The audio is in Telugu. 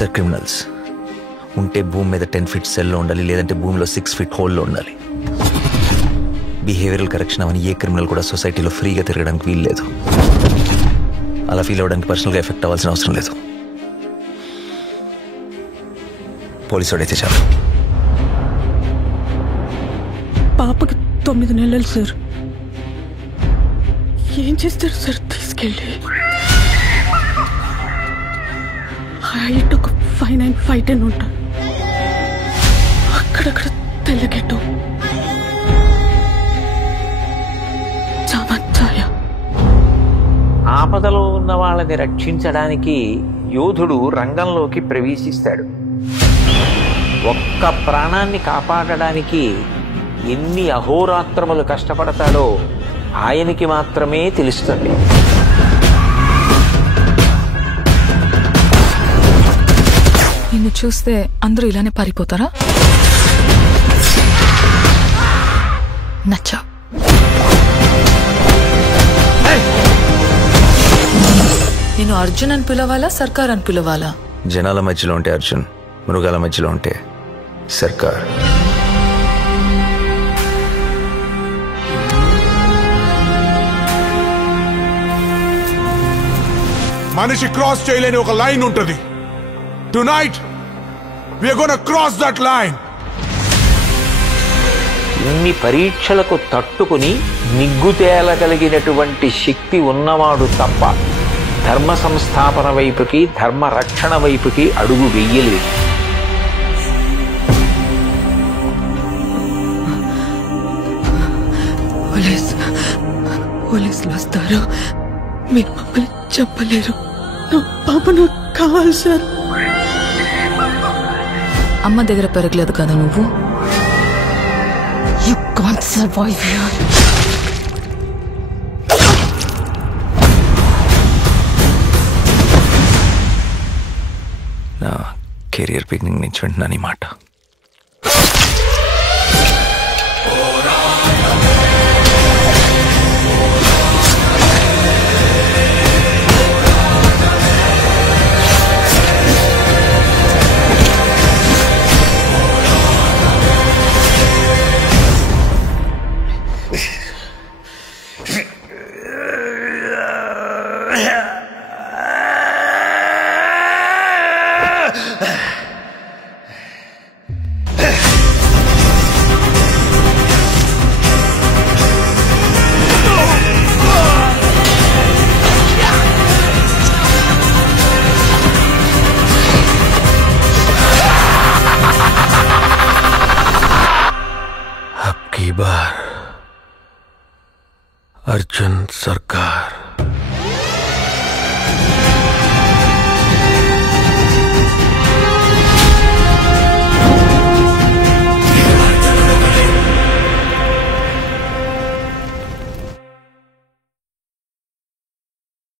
సార్ క్రిమినల్స్ ఉంటే భూమి మీద 10 feet సెల్లో ఉండాలి, లేదంటే భూమిలో 6 feet హోల్లో ఉండాలి. బిహేవియరల్ కరెక్షన్ అవని ఏ క్రిమినల్ కూడా సొసైటీలో ఫ్రీగా తిరగడానికి వీలు లేదు. అలా ఫీల్ అవ్వడానికి పర్సనల్గా ఎఫెక్ట్ అవ్వాల్సిన అవసరం లేదు. పోలీసు వాడైతే చాలు. పాపకి 9 నెలలు సార్. ఏం చేస్తారు సార్ తీసుకెళ్ళి? హైట్ ఒక 5'9", 5'10" ఉంటారు. అక్కడక్కడ తెల్లగెట్టు చామచ్చాయ. ఆపదలో ఉన్న వాళ్ళని రక్షించడానికి యోధుడు రంగంలోకి ప్రవేశిస్తాడు. ఒక్క ప్రాణాన్ని కాపాడడానికి ఎన్ని అహోరాత్రములు కష్టపడతాడో ఆయనకి మాత్రమే తెలుస్తుంది. నిన్ను చూస్తే అందరూ ఇలానే పారిపోతారా? నచ్చా. నేను అర్జున్ అని పిలవాలా, సర్కార్ అని పిలవాలా? జనాల మధ్యలో ఉంటే అర్జున్, మృగాల మధ్యలో ఉంటే సర్కార్. మనిషి క్రాస్ చేయలేని ఒక లైన్ ఉంటుంది. Tonight we are going to cross that line. ఇన్ని పరీక్షలకు తట్టుకుని నిగ్గు తేలగలిగినటువంటి శక్తి ఉన్నవాడు తప్ప ధర్మ సంస్థాపన వైపుకి, ధర్మ రక్షణ వైపుకి అడుగు వెయ్యలేదు. పోలీసులు వస్తారు, మీరు మమ్మల్ని చెప్పలేరు. నా పాప నాకు కావాలి సార్. అమ్మ దగ్గర పెరగలేదు కదా నువ్వు? You can't survive here. నా కెరియర్ బిగినింగ్ నుంచి వింటున్నాను ఈ మాట. अब की बार अर्जुन सरकार.